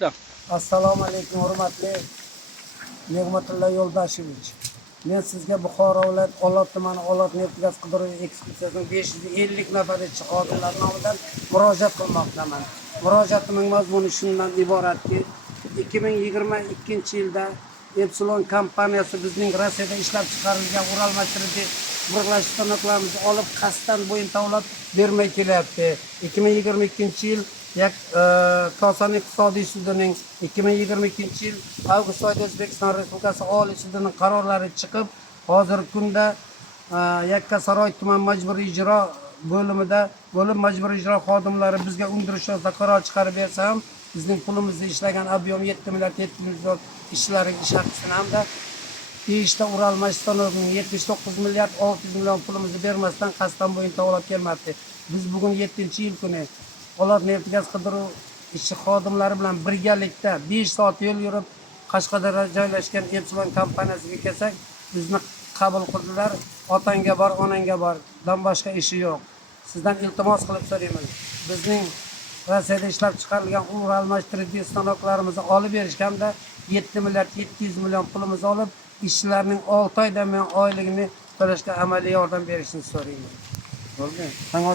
Assalomu alaykum, hurmatli Ne'matilla Yo'ldashevich. Men sizga Buxoro viloyat Olot tumani Olot neft gaz qidiruv ekspeditsiyasining 550 nafar ishchi xodimlari nomidan murojaat qilmoqdaman. Murojaatimning mazmuni shundan iboratki, 2022-yilda Epsilon kompaniyasi bizning Rossiyada ishlab chiqarilgan uralmashtiruvchi burg'ulash stanoklarimizni olib qasddan bo'yin tovlab bermay kelyapti. 2022-yil Koson iqtisodiy sudining 2022-yil avgust oyida O'zbekiston Respublikasi Oliy sudining qarorlari chiqib, hozirgi kunda Yakkasaroy tuman majburiy ijro bo'limida majburiy ijro xodimlari bizga undirish yozda qaror chiqarib bersa ham, bizning pulimizni ishlagan ob'yom 7 milliard 700 million ishchilarning ish haqisini hamda ishda uralmash stanokining 79 milliard 600 million pulimizni bermasdan qasddan bo'yin tovlab kelmoqda. Biz bugun 7-yil kuni Olot neft gaz qidiruv ishchi xodimlari bilan birgalikda 5 soat yo'l yurib Qashqadaryoda joylashgan Epsilon kompaniyasiga kelsak, bizni qabul qildilar. Otangga bor, onangga bordan boshqa ishi yo'q. Sizdan iltimos qilib so'rayman. Bizning Rossiyada ishlab chiqarilgan uralmashtiruvchi stanoklarimizni olib berishga hamda 7 milliard 700 million pulimizni olib, ishchilarning 6 oydan buyon oyligini to'lashga amaliy yordam berishini so'rayman. Bo'ldi?